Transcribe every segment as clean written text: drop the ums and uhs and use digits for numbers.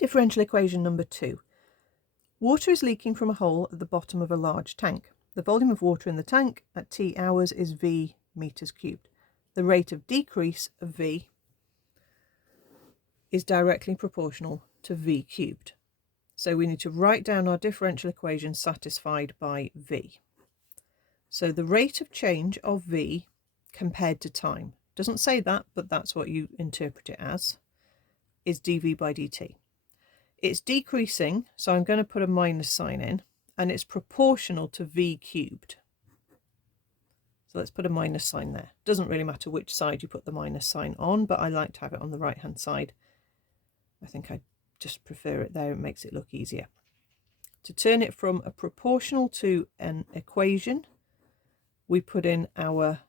Differential equation number 2. Water is leaking from a hole at the bottom of a large tank. The volume of water in the tank at t hours is V meters cubed. The rate of decrease of V is directly proportional to V cubed. So we need to write down our differential equation satisfied by V. So the rate of change of V compared to time, doesn't say that, but that's what you interpret it as, is dV by dt. It's decreasing, so I'm going to put a minus sign in, and it's proportional to V cubed. So let's put a minus sign there. Doesn't really matter which side you put the minus sign on, but I like to have it on the right hand side. I think I just prefer it there, it makes it look easier. To turn it from a proportional to an equation, we put in our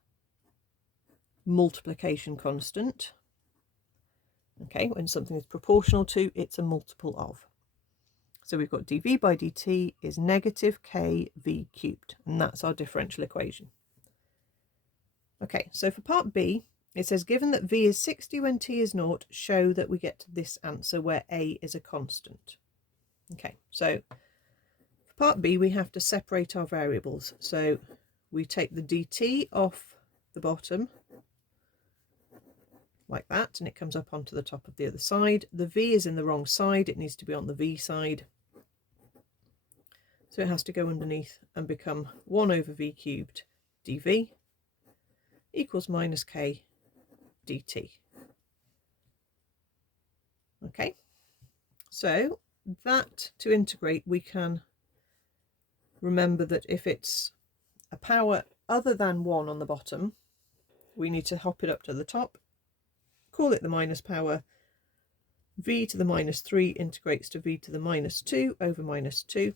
multiplication constant. Okay, when something is proportional to, it's a multiple of. So we've got dV by dt is negative kV cubed, and that's our differential equation. Okay, so for part B, it says given that V is 60 when t is 0, show that we get to this answer where A is a constant. Okay, so for part B, we have to separate our variables. So we take the dt off the bottom, like that, and it comes up onto the top of the other side. The V is in the wrong side, it needs to be on the V side. So it has to go underneath and become 1 over V cubed dV equals minus K dt. Okay, so that to integrate, we can remember that if it's a power other than 1 on the bottom, we need to hop it up to the top, call it the minus power. V to the minus 3 integrates to V to the minus 2 over minus 2.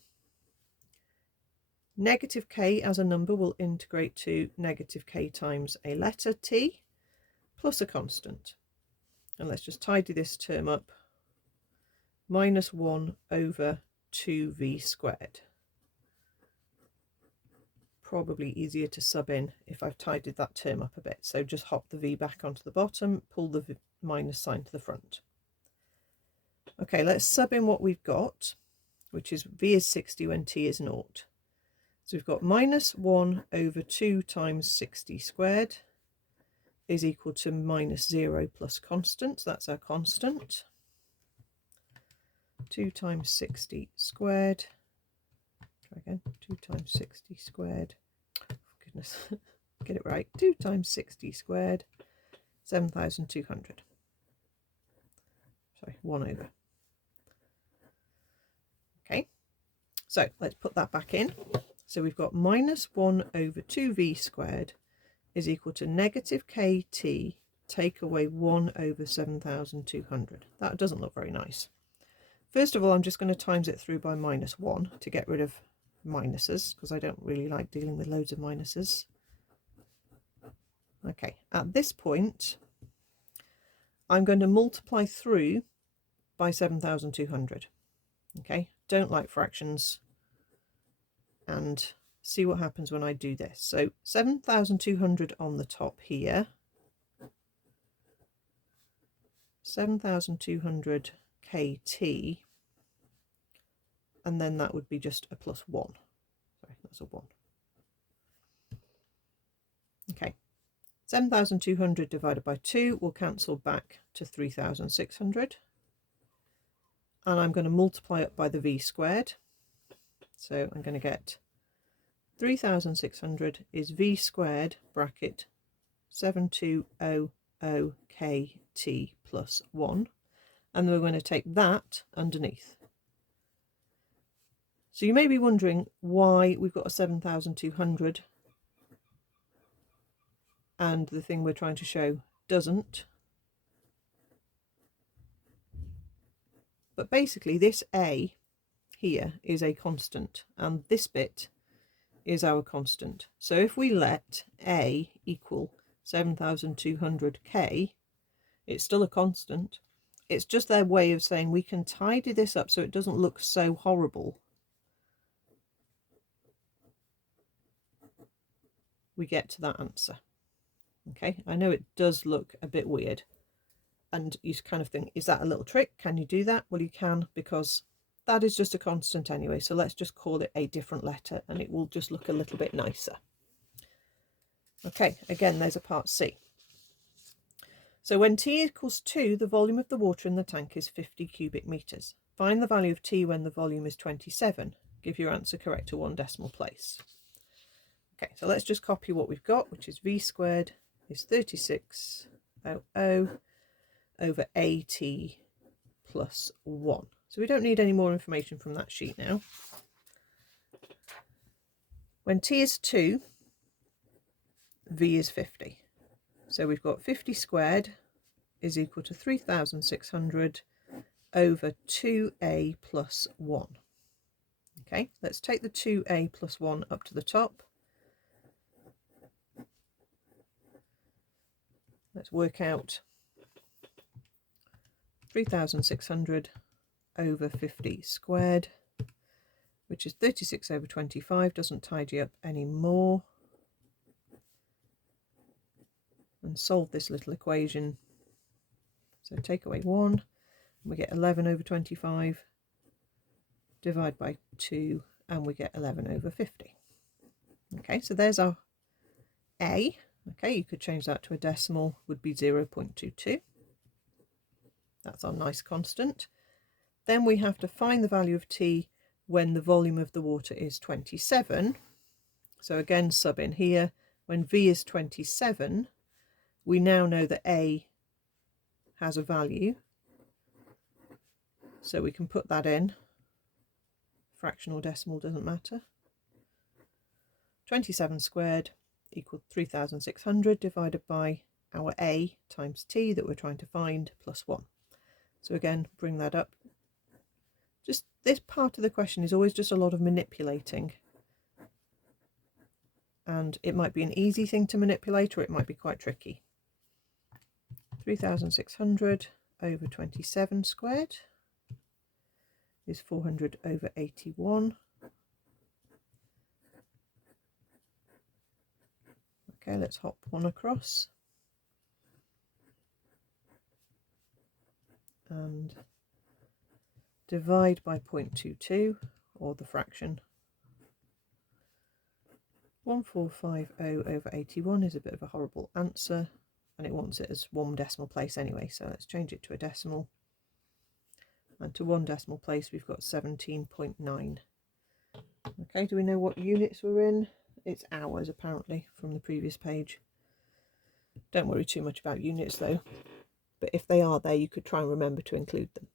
Negative k as a number will integrate to negative k times a letter t plus a constant. And let's just tidy this term up. Minus 1 over 2v squared. Probably easier to sub in if I've tidied that term up a bit. So just hop the v back onto the bottom, pull the minus sign to the front. Okay, let's sub in what we've got, which is v is 60 when t is 0. So we've got minus 1 over 2 times 60 squared is equal to minus 0 plus constant. So that's our constant. 2 times 60 squared. Try again. 2 times 60 squared. Oh, goodness. Get it right. 2 times 60 squared. 7,200. Sorry, 1 over. Okay. So let's put that back in. So we've got minus 1 over 2v squared is equal to negative kt take away 1 over 7,200. That doesn't look very nice. First of all, I'm just going to times it through by minus 1 to get rid of minuses, because I don't really like dealing with loads of minuses. Okay, at this point, I'm going to multiply through by 7,200. Okay, don't like fractions. And see what happens when I do this. So 7,200 on the top here, 7,200 kt, and then that would be just a plus 1. Sorry, that's a 1. Okay, 7,200 divided by 2 will cancel back to 3,600, and I'm going to multiply it by the v squared. So I'm going to get 3,600 is v squared bracket 7200 kt plus 1, and we're going to take that underneath. So you may be wondering why we've got a 7,200 and the thing we're trying to show doesn't. But basically this a here is a constant, and this bit is our constant. So if we let a equal 7,200k, it's still a constant. It's just their way of saying we can tidy this up so it doesn't look so horrible. We get to that answer. Okay, I know it does look a bit weird. And you kind of think, is that a little trick? Can you do that? Well, you can, because that is just a constant anyway. So let's just call it a different letter and it will just look a little bit nicer. Okay, again, there's a part C. So when T equals 2, the volume of the water in the tank is 50 cubic metres. Find the value of T when the volume is 27. Give your answer correct to 1 decimal place. Okay, so let's just copy what we've got, which is V squared is 3600 over AT plus 1. So we don't need any more information from that sheet now. When T is 2, V is 50. So we've got 50 squared is equal to 3600 over 2a plus 1. Okay, let's take the 2a plus 1 up to the top. Let's work out 3600 over 50 squared, which is 36 over 25, doesn't tidy up anymore. And solve this little equation. So take away 1, and we get 11 over 25, divide by 2, and we get 11 over 50. Okay, so there's our A. Okay, you could change that to a decimal, would be 0.22. That's our nice constant. Then we have to find the value of T when the volume of the water is 27. So again, sub in here, when V is 27, we now know that A has a value. So we can put that in. Fractional decimal doesn't matter. 27 squared equals 3600 divided by our A times T that we're trying to find plus 1. So again, bring that up. Just this part of the question is always just a lot of manipulating. And it might be an easy thing to manipulate, or it might be quite tricky. 3600 over 27 squared is 400 over 81. Okay, let's hop 1 across. And divide by 0.22, or the fraction. 1450 over 81 is a bit of a horrible answer, and it wants it as 1 decimal place anyway, so let's change it to a decimal. And to 1 decimal place we've got 17.9. Okay, do we know what units we're in? It's hours apparently from the previous page. Don't worry too much about units though, but if they are there you could try and remember to include them.